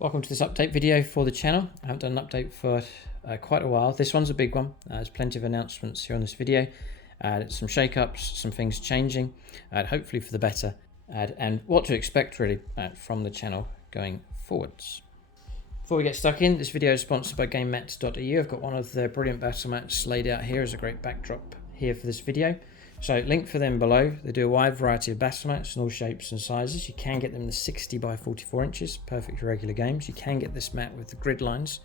Welcome to this update video for the channel. I haven't done an update for quite a while. This one's a big one. There's plenty of announcements here on this video. Some shake-ups, some things changing, hopefully for the better, and what to expect really from the channel going forwards. Before we get stuck in, this video is sponsored by GameMat.eu. I've got one of the brilliant battle mats laid out here as a great backdrop here for this video. So link for them below. They do a wide variety of battle mats in all shapes and sizes. You can get them in the 60 by 44 inches, perfect for regular games. You can get this mat with the grid lines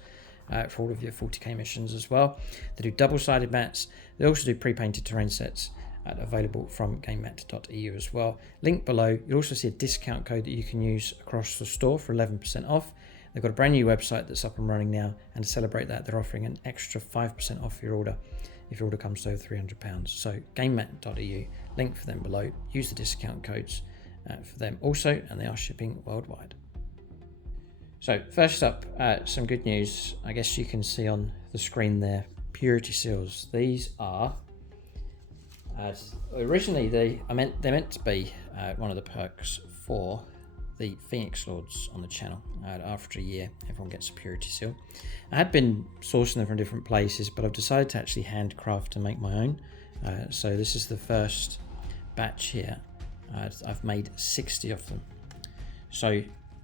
for all of your 40k missions as well. They do double-sided mats. They also do pre-painted terrain sets available from GameMat.eu as well. Link below. You'll also see a discount code that you can use across the store for 11% off. They've got a brand new website that's up and running now, and to celebrate that, they're offering an extra 5% off your order if your order comes to over £300. So GameMat.eu, link for them below. Use the discount codes for them also, and they are shipping worldwide. So first up, some good news. I guess you can see on the screen there, purity seals. These are originally they meant to be one of the perks for the Phoenix Lords on the channel. After a year, everyone gets a purity seal. I had been sourcing them from different places, but I've decided to actually handcraft and make my own. So this is the first batch here. I've made 60 of them. So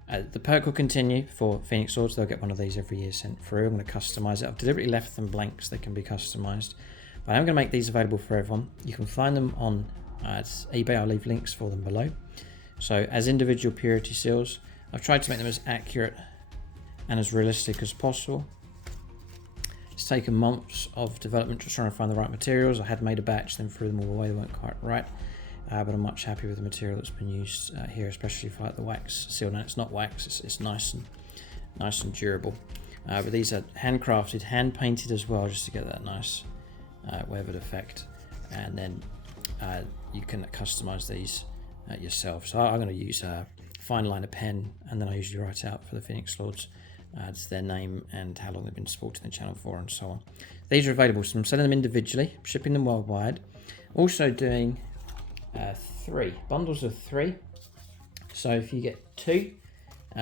the perk will continue for Phoenix Lords. They'll get one of these every year sent through. I'm going to customize it. I've deliberately left them blank so they can be customized. But I'm going to make these available for everyone. You can find them on eBay. I'll leave links for them below. So as individual purity seals, I've tried to make them as accurate and as realistic as possible. It's taken months of development just trying to find the right materials. I had made a batch, then threw them all away. They weren't quite right, but I'm much happy with the material that's been used here, especially for like the wax seal. Now it's not wax; it's nice and durable. But these are handcrafted, hand painted as well, just to get that nice weathered effect. And then you can customize these yourself. So I'm going to use a fine liner pen, and then I usually write out for the Phoenix Lords it's their name and how long they've been supporting the channel for, and so on. These are available, so I'm selling them individually, shipping them worldwide. Also doing 3 bundles of 3. So if you get 2,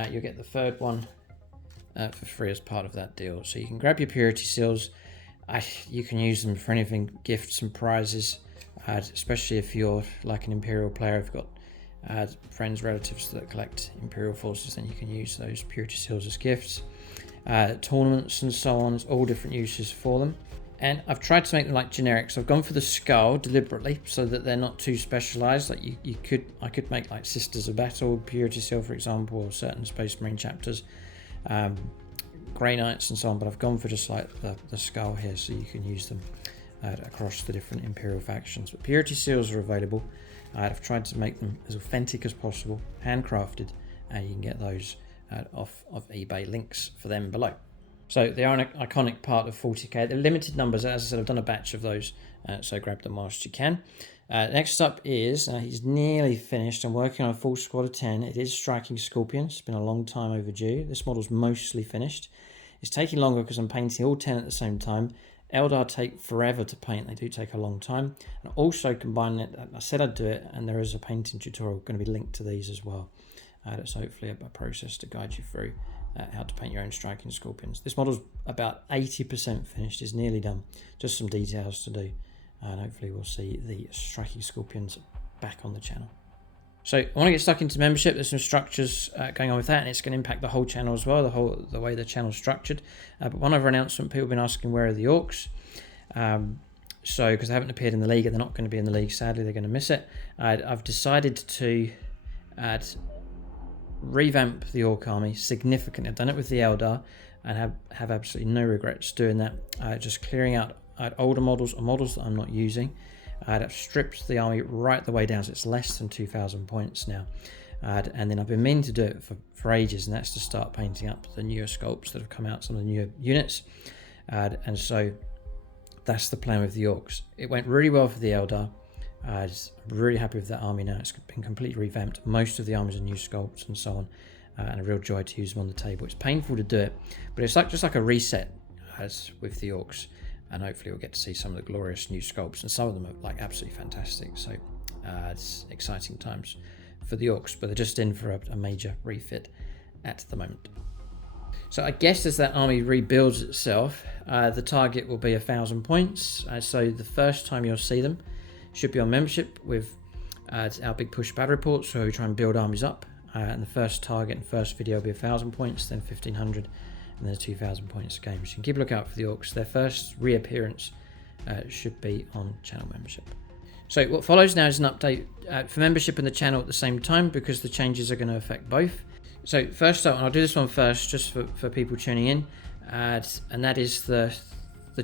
you'll get the third one for free as part of that deal. So you can grab your purity seals. You can use them for anything, gifts and prizes, especially if you're like an Imperial player. If you've got friends, relatives that collect Imperial forces, then you can use those purity seals as gifts. Tournaments and so on, all different uses for them. And I've tried to make them like generic, so I've gone for the skull deliberately so that they're not too specialized. Like I could make like Sisters of Battle purity seal, for example, or certain Space Marine chapters, Grey Knights and so on, but I've gone for just like the skull here, so you can use them across the different Imperial factions. But purity seals are available. I've tried to make them as authentic as possible, handcrafted, and you can get those off of eBay. Links for them below. So they are an iconic part of 40k. They're limited numbers. As I said, I've done a batch of those, so grab them whilst you can. Next up is, he's nearly finished. I'm working on a full squad of 10. It is Striking Scorpions. It's been a long time overdue. This model's mostly finished. It's taking longer because I'm painting all 10 at the same time. Eldar take forever to paint. They do take a long time. And also combining it, I said I'd do it, and there is a painting tutorial going to be linked to these as well. That's hopefully a process to guide you through how to paint your own Striking Scorpions. This model's about 80% finished. It's nearly done. Just some details to do. And hopefully we'll see the Striking Scorpions back on the channel. So I want to get stuck into membership. There's some structures going on with that, and it's going to impact the whole channel as well, the way the channel's structured. But one other announcement, people have been asking where are the Orks. So because they haven't appeared in the league, and they're not going to be in the league, sadly, they're going to miss it. I've decided to revamp the Ork army significantly. I've done it with the Eldar and have absolutely no regrets doing that. Just clearing out older models or models that I'm not using. I've stripped the army right the way down, so it's less than 2,000 points now. And then I've been meaning to do it for ages, and that's to start painting up the newer sculpts that have come out, some of the newer units. And so that's the plan with the Orks. It went really well for the Eldar. I'm really happy with that army now. It's been completely revamped. Most of the armies are new sculpts and so on, and a real joy to use them on the table. It's painful to do it, but it's just like a reset as with the Orks. And hopefully we'll get to see some of the glorious new sculpts, and some of them are like absolutely fantastic. So it's exciting times for the Orks, but they're just in for a major refit at the moment. So I guess as that army rebuilds itself, the target will be 1,000 points. So the first time you'll see them should be on membership with our big push battle reports, where we try and build armies up. And the first target and first video will be 1,000 points, then 1,500, and then 2,000 points a game. So you can keep a lookout for the Orks. Their first reappearance should be on channel membership. So what follows now is an update for membership in the channel at the same time, because the changes are going to affect both. So first up, and I'll do this one first just for people tuning in, and that is the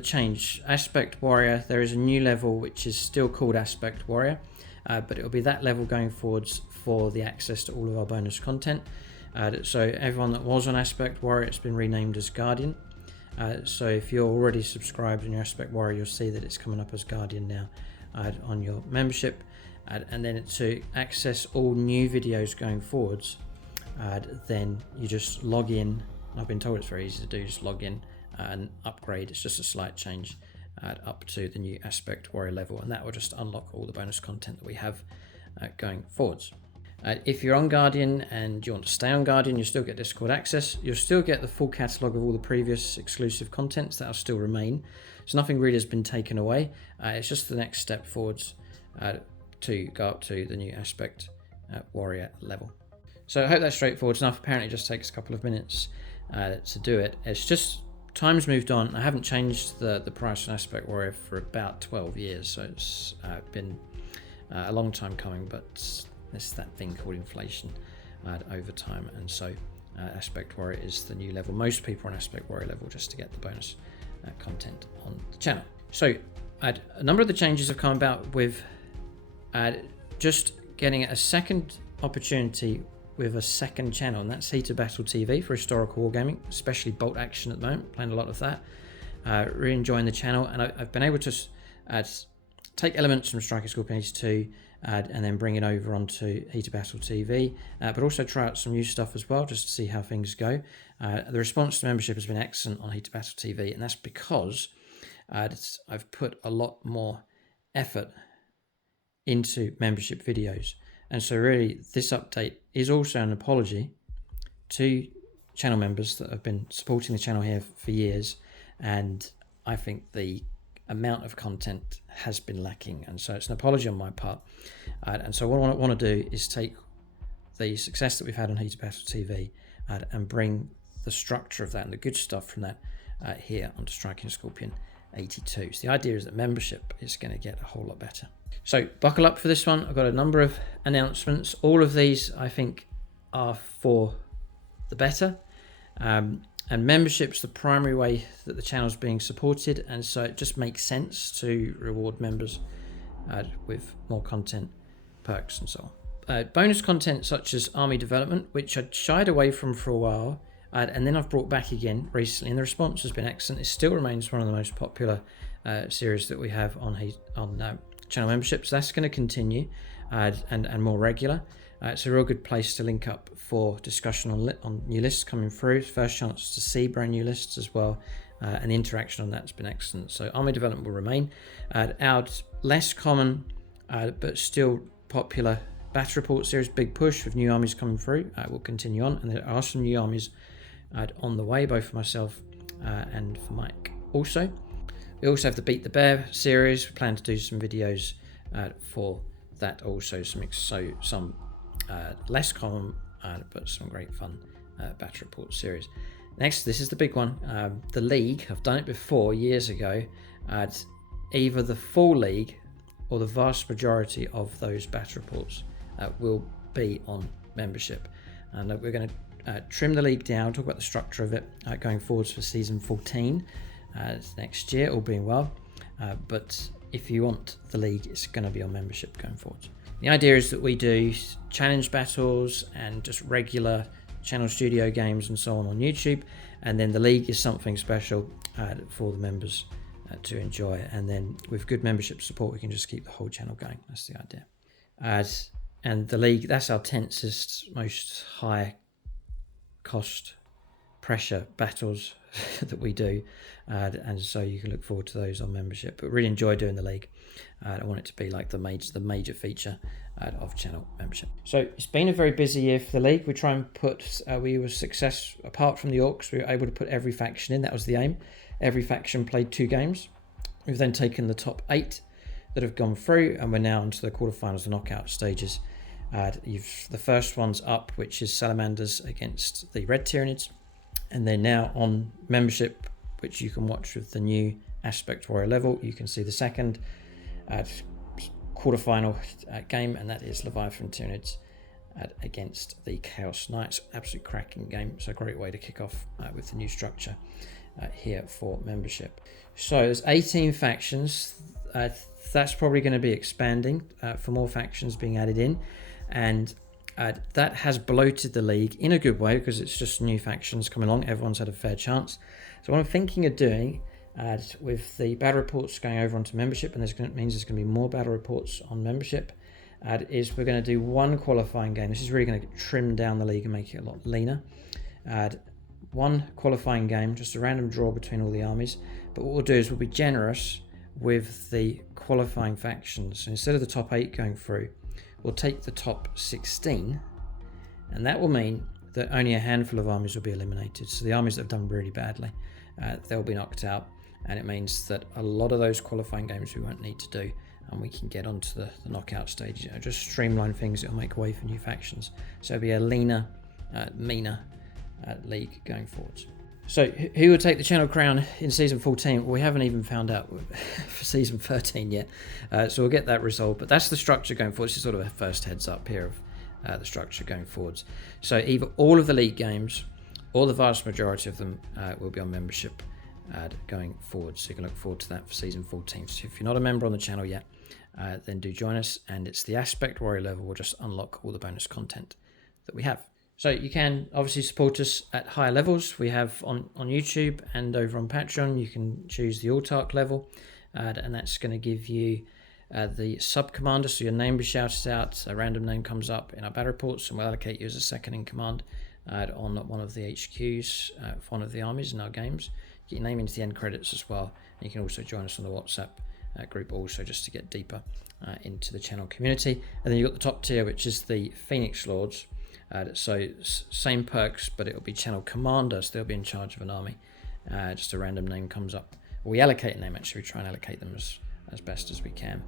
change. Aspect Warrior, there is a new level which is still called Aspect Warrior, but it will be that level going forwards for the access to all of our bonus content. So everyone that was on Aspect Warrior, it's been renamed as Guardian. So if you're already subscribed in your Aspect Warrior, you'll see that it's coming up as Guardian now on your membership. And then to access all new videos going forwards, then you just log in. I've been told it's very easy to do. Just log in and upgrade. It's just a slight change up to the new Aspect Warrior level, and that will just unlock all the bonus content that we have going forwards. If you're on Guardian and you want to stay on Guardian, you still get Discord access. You'll still get the full catalogue of all the previous exclusive contents that will still remain. So nothing really has been taken away. It's just the next step forwards to go up to the new Aspect Warrior level. So I hope that's straightforward enough. Apparently it just takes a couple of minutes to do it. It's just time's moved on. I haven't changed the price on Aspect Warrior for about 12 years. So it's been a long time coming, but there's that thing called inflation over time. And so Aspect Warrior is the new level. Most people are on Aspect Warrior level just to get the bonus content on the channel. So a number of the changes have come about with just getting a second opportunity with a second channel, and that's Heat of Battle TV for historical wargaming, especially bolt action at the moment. Playing a lot of that. Really enjoying the channel, and I've been able to take elements from Striker Scorpion 82 and then bring it over onto Heat of Battle TV, but also try out some new stuff as well, just to see how things go. The response to membership has been excellent on Heat of Battle TV, and that's because I've put a lot more effort into membership videos. And so really this update is also an apology to channel members that have been supporting the channel here for years, and I think the amount of content has been lacking, and so it's an apology on my part. And so what I want to do is take the success that we've had on Heat of Battle TV and bring the structure of that and the good stuff from that here onto Striking Scorpion 82. So the idea is that membership is going to get a whole lot better. So buckle up for this one. I've got a number of announcements. All of these I think are for the better. And membership's the primary way that the channel is being supported, and so it just makes sense to reward members with more content, perks and so on. Bonus content such as army development, which I shied away from for a while, and then I've brought back again recently, and the response has been excellent. It still remains one of the most popular series that we have on channel membership, so that's going to continue and more regular. It's a real good place to link up for discussion on new lists coming through. First chance to see brand new lists as well, and the interaction on that's been excellent. So army development will remain. Our less common but still popular battle report series, Big Push, with new armies coming through, will continue on, and there are some new armies on the way, both for myself and for Mike. Also, we also have the Beat the Bear series. We plan to do some videos for that also. Some less common but some great fun battle report series. Next, this is the big one, the League. I've done it before years ago. Either the full League or the vast majority of those battle reports will be on membership, and we're going to trim the League down, talk about the structure of it going forwards for season 14 next year, all being well. But if you want the League, it's going to be on membership going forward. The idea is that we do challenge battles and just regular channel studio games and so on YouTube, and then the League is something special for the members to enjoy, and then with good membership support we can just keep the whole channel going. That's the idea. And the League, that's our tensest, most high cost pressure battles that we do, and so you can look forward to those on membership. But really enjoy doing the league. I want it to be like the major feature of channel membership. So it's been a very busy year for the league. We try and put we were success apart from the Orks. We were able to put every faction in. That was the aim. Every faction played 2 games. We've then taken the top 8 that have gone through, and we're now onto the quarterfinals, the knockout stages. The first one's up, which is Salamanders against the Red Tyranids, and they're now on membership, which you can watch with the new Aspect Warrior level. You can see the second quarterfinal game, and that is Leviathan Tyranids against the Chaos Knights. Absolute cracking game. So a great way to kick off with the new structure here for membership. So there's 18 factions. That's probably going to be expanding for more factions being added in, and that has bloated the league in a good way because it's just new factions coming along. Everyone's had a fair chance. So what I'm thinking of doing with the battle reports going over onto membership, and it means there's going to be more battle reports on membership, is we're going to do one qualifying game. This is really going to trim down the league and make it a lot leaner. One qualifying game, just a random draw between all the armies. But what we'll do is we'll be generous with the qualifying factions. So instead of the top 8 going through, we'll take the top 16, and that will mean that only a handful of armies will be eliminated. So the armies that have done really badly, they'll be knocked out, and it means that a lot of those qualifying games we won't need to do, and we can get onto the knockout stage. Just streamline things. It'll make way for new factions. So it'll be a leaner, meaner league going forwards. So who will take the channel crown in season 14? Well, we haven't even found out for season 13 yet, so we'll get that resolved. But that's the structure going forward. This is sort of a first heads up here of the structure going forwards. So either all of the league games or the vast majority of them will be on membership going forward. So you can look forward to that for season 14. So if you're not a member on the channel yet, then do join us. And it's the Aspect Warrior level. We'll just unlock all the bonus content that we have. So you can obviously support us at higher levels. We have on YouTube and over on Patreon, you can choose the Autarch level, and that's going to give you the sub-commander, so your name will be shouted out, a random name comes up in our battle reports, and we'll allocate you as a second in command on one of the HQs for one of the armies in our games. Get your name into the end credits as well, and you can also join us on the WhatsApp group also, just to get deeper into the channel community. And then you've got the top tier, which is the Phoenix Lords. So same perks, but it'll be channel commander, so they'll be in charge of an army. Just a random name comes up. We allocate a name, actually. We try and allocate them as best as we can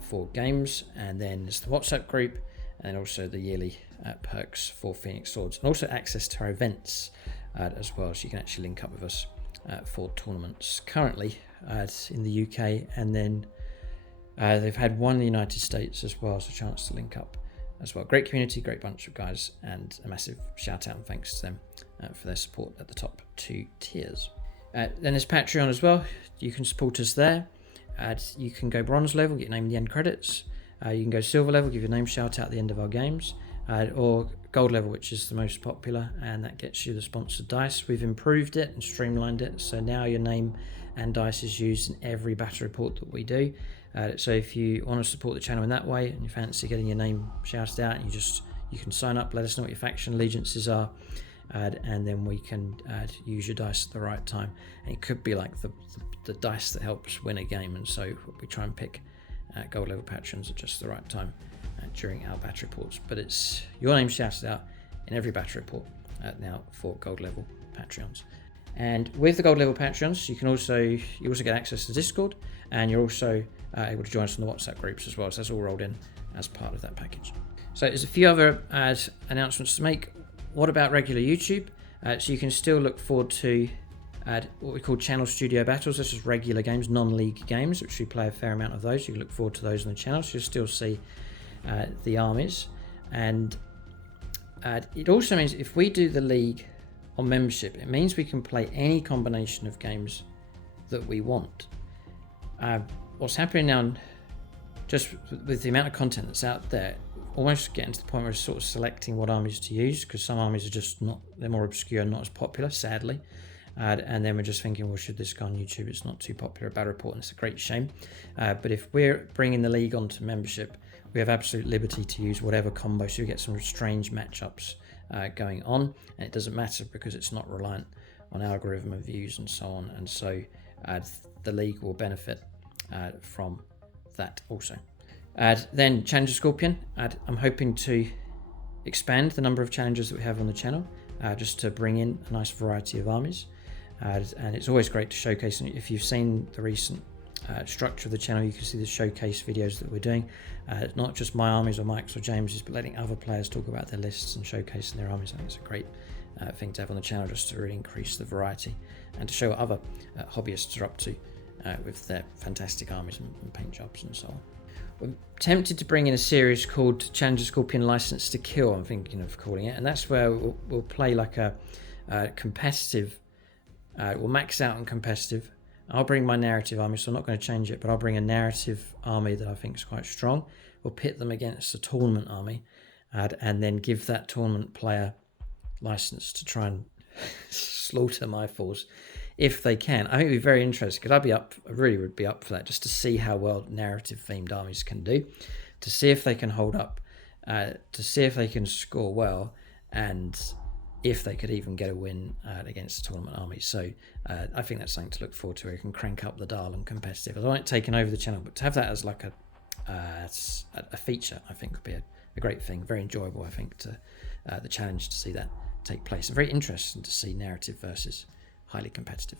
for games. And then there's the WhatsApp group, and then also the yearly perks for Phoenix Swords, and also access to our events as well, so you can actually link up with us for tournaments currently in the UK, and then they've had one in the United States as well, so a chance to link up as well. Great community, great bunch of guys, and a massive shout out and thanks to them for their support at the top 2 tiers. Then there's Patreon as well. You can support us there. You can go bronze level, get your name in the end credits. You can go silver level, give your name shout out at the end of our games, or gold level, which is the most popular, and that gets you the sponsored dice. We've improved it and streamlined it, so now your name and dice is used in every battle report that we do. So if you want to support the channel in that way and you fancy getting your name shouted out, you can sign up, let us know what your faction allegiances are, and then we can use your dice at the right time. And it could be like the dice that helps win a game, and so we try and pick gold level patrons at just the right time during our battle reports. But it's your name shouted out in every battle report now for gold level Patreons. And with the gold level Patreons, you also get access to Discord, and you're also able to join us on the WhatsApp groups as well. So that's all rolled in as part of that package. So there's a few other announcements to make. What about regular YouTube? So you can still look forward to what we call channel studio battles. This is regular games, non-league games, which we play a fair amount of those. You can look forward to those on the channel, so you'll still see the armies. And it also means if we do the league on membership, it means we can play any combination of games that we want. What's happening now, just with the amount of content that's out there, almost getting to the point where we're sort of selecting what armies to use, because some armies are just they're more obscure and not as popular, sadly. And then we're just thinking, well, should this go on YouTube? It's not too popular, a battle report, and it's a great shame. But if we're bringing the league onto membership, we have absolute liberty to use whatever combo, so we get some strange matchups going on, and it doesn't matter because it's not reliant on algorithm and views and so on, and so the league will benefit from that also. Then Challenger Scorpion, I'm hoping to expand the number of challenges that we have on the channel, just to bring in a nice variety of armies, and it's always great to showcase. And if you've seen the recent structure of the channel, you can see the showcase videos that we're doing, not just my armies or Mike's or James's, but letting other players talk about their lists and showcasing their armies. I think it's a great thing to have on the channel, just to really increase the variety and to show what other hobbyists are up to with their fantastic armies and paint jobs and so on. I'm tempted to bring in a series called Challenger Scorpion License to Kill, I'm thinking of calling it, and that's where we'll play like a competitive, we'll max out on competitive. I'll bring my narrative army, so I'm not going to change it, but I'll bring a narrative army that I think is quite strong. We'll pit them against a tournament army, and then give that tournament player license to try and slaughter my force if they can. I think it'd be very interesting, because I really would be up for that, just to see how well narrative themed armies can do, to see if they can hold up, to see if they can score well, and if they could even get a win against a tournament army. So I think that's something to look forward to, where you can crank up the dial and competitive. I don't want it taking over the channel, but to have that as like a feature, I think would be a great thing. Very enjoyable, I think, to the challenge to see that take place. Very interesting to see narrative versus highly competitive.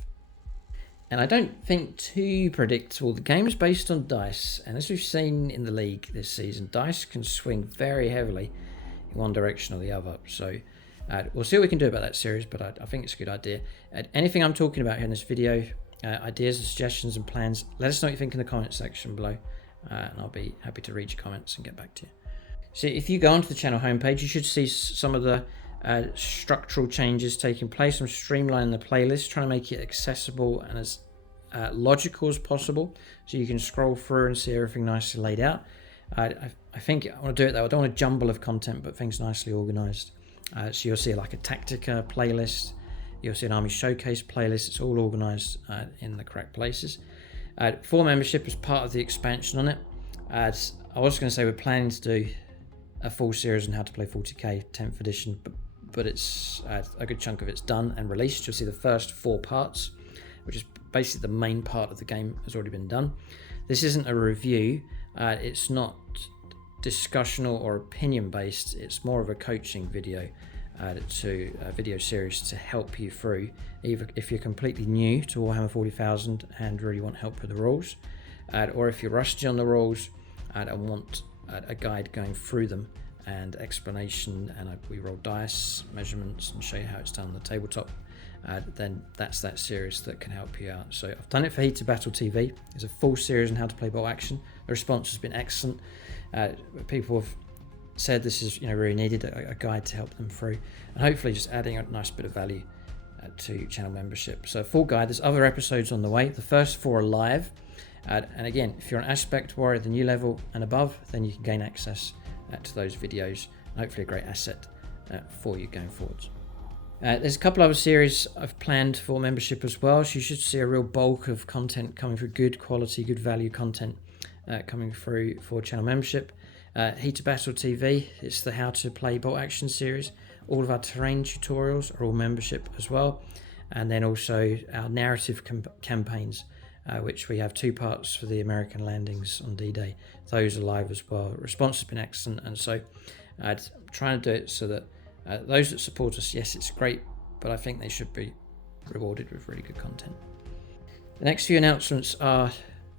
And I don't think too predictable. The game is based on dice, and as we've seen in the league this season, dice can swing very heavily in one direction or the other. So we'll see what we can do about that series, but I think it's a good idea. Anything I'm talking about here in this video, ideas and suggestions and plans, let us know what you think in the comments section below, and I'll be happy to read your comments and get back to you. So if you go onto the channel homepage, you should see some of the structural changes taking place. I'm streamlining the playlist, trying to make it accessible and as logical as possible, so you can scroll through and see everything nicely laid out. I think I want to do it though. I don't want a jumble of content, but things nicely organized. So you'll see like a Tactica playlist, you'll see an Army Showcase playlist. It's all organized in the correct places. For membership, as part of the expansion on it, I was going to say we're planning to do a full series on how to play 40k 10th edition, but it's a good chunk of it's done and released. You'll see the first 4 parts, which is basically the main part of the game, has already been done. This isn't a review, it's not discussional or opinion based, it's more of a coaching video to a video series to help you through, either if you're completely new to Warhammer 40,000 and really want help with the rules, or if you're rusty on the rules and want a guide going through them and explanation, and we roll dice, measurements, and show you how it's done on the tabletop, then that's that series that can help you out. So I've done it for Heat to Battle TV. It's a full series on how to play bolt action. The response has been excellent. People have said this is really needed, a guide to help them through, and hopefully just adding a nice bit of value to channel membership. So full guide, there's other episodes on the way. The first 4 are live, and again, if you're an aspect warrior at the new level and above, then you can gain access to those videos, and hopefully a great asset for you going forwards. There's a couple other series I've planned for membership as well, so you should see a real bulk of content coming through, good quality, good value content coming through for channel membership. Heat to Battle TV, it's the how to play bolt action series. All of our terrain tutorials are all membership as well, and then also our narrative campaigns, which we have 2 parts for the American landings on D-Day. Those are live as well. Response has been excellent, and so I'm trying to do it so that those that support us, yes, it's great, but I think they should be rewarded with really good content. The next few announcements are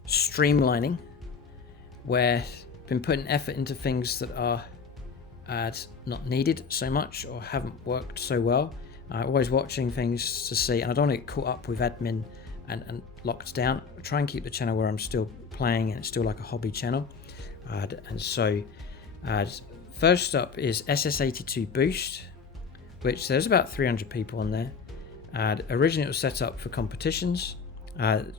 streamlining, where I've been putting effort into things that are not needed so much or haven't worked so well. Always watching things to see, and I don't want to get caught up with admin and locked down. I try and keep the channel where I'm still playing and it's still like a hobby channel. And so first up is SS82 Boost, which there's about 300 people on there. Originally it was set up for competitions.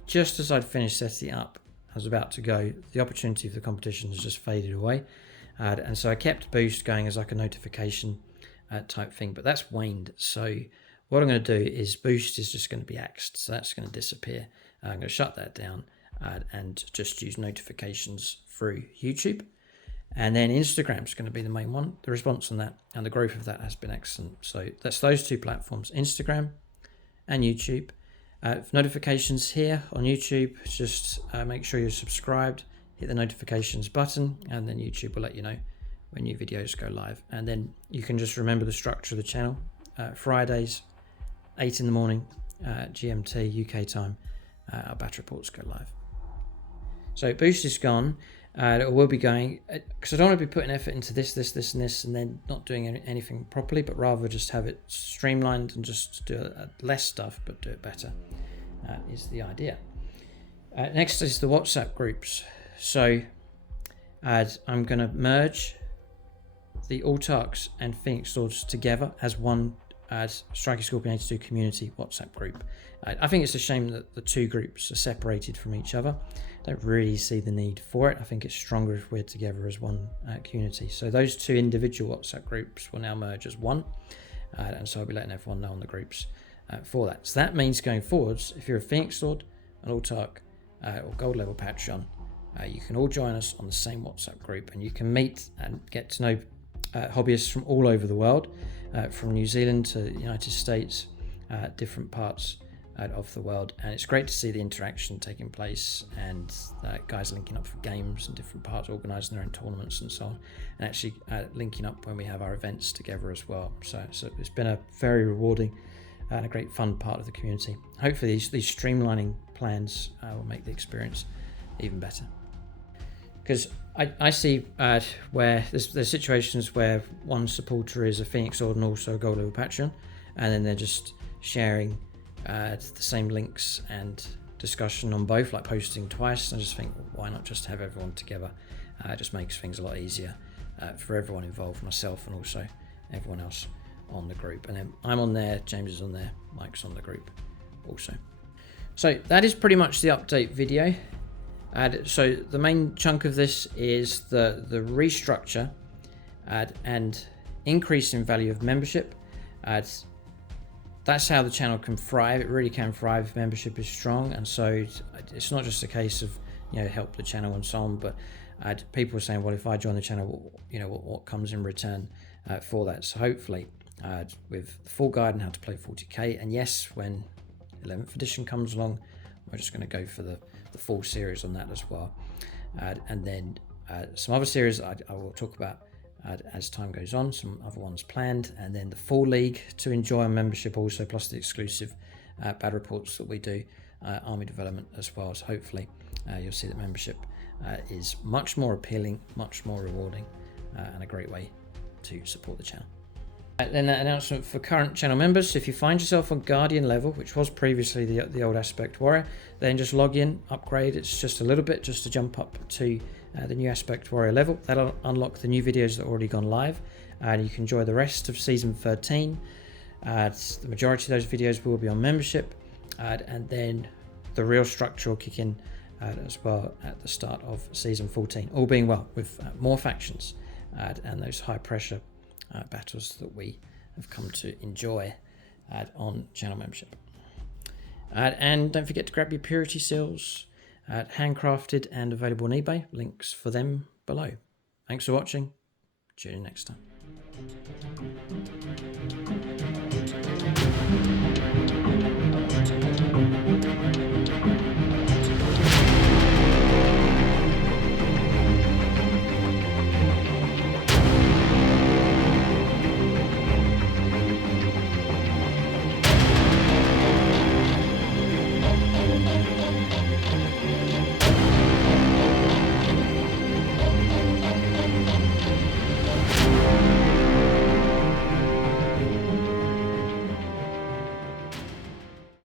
Just as I'd finished setting it up, I was about to go, the opportunity for the competitions just faded away. And so I kept Boost going as like a notification type thing, but that's waned. So what I'm going to do is Boost is just going to be axed, so that's going to disappear. I'm going to shut that down and just use notifications through YouTube. And then Instagram's going to be the main one. The response on that and the growth of that has been excellent. So that's those two platforms, Instagram and YouTube. Notifications here on YouTube, just make sure you're subscribed, hit the notifications button, and then YouTube will let you know when new videos go live. And then you can just remember the structure of the channel. Fridays, 8 in the morning, GMT, UK time, our batch reports go live. So Boost is gone. It will be going, because I don't want to be putting effort into this, and this, and then not doing anything properly, but rather just have it streamlined and just do less stuff, but do it better, is the idea. Next is the WhatsApp groups. So I'm going to merge the Orks and Phoenix Lords together as one Striker Scorpion 82 community WhatsApp group. I think it's a shame that the two groups are separated from each other. Don't really see the need for it. I think it's stronger if we're together as one community. So those two individual WhatsApp groups will now merge as one, and so I'll be letting everyone know on the groups for that. So that means going forwards, if you're a Phoenix Lord, an Ork, or gold level Patreon, you can all join us on the same WhatsApp group, and you can meet and get to know hobbyists from all over the world, from New Zealand to the United States, different parts of the world. And it's great to see the interaction taking place, and guys linking up for games in different parts, organising their own tournaments and so on, and actually linking up when we have our events together as well. So it's been a very rewarding and a great fun part of the community. Hopefully these streamlining plans will make the experience even better. Because I see where there's situations where one supporter is a Phoenix Lord and also a gold level Patreon, and then they're just sharing the same links and discussion on both, like posting twice. I just think, why not just have everyone together? It just makes things a lot easier for everyone involved, myself and also everyone else on the group. And then I'm on there, James is on there, Mike's on the group also. So that is pretty much the update video. So the main chunk of this is the restructure and increase in value of membership. That's how the channel can thrive. It really can thrive if membership is strong, and so it's not just a case of help the channel and so on, but people are saying, well, if I join the channel, what comes in return for that? So hopefully with the full guide on how to play 40k, and yes, when 11th edition comes along, we're just going to go for the full series on that as well, and then some other series I will talk about as time goes on, some other ones planned, and then the full league to enjoy on membership also, plus the exclusive bad reports that we do, army development as well. So hopefully you'll see that membership is much more appealing, much more rewarding, and a great way to support the channel. Then that announcement for current channel members: if you find yourself on Guardian level, which was previously the old Aspect Warrior, then just log in, upgrade. It's just a little bit just to jump up to the new Aspect Warrior level. That'll unlock the new videos that are already gone live, and you can enjoy the rest of season 13. The majority of those videos will be on membership, and then the real structure will kick in as well at the start of season 14, all being well, with more factions and those high pressure battles that we have come to enjoy on channel membership. And don't forget to grab your purity seals, handcrafted and available on eBay. Links for them below. Thanks for watching. Tune in next time.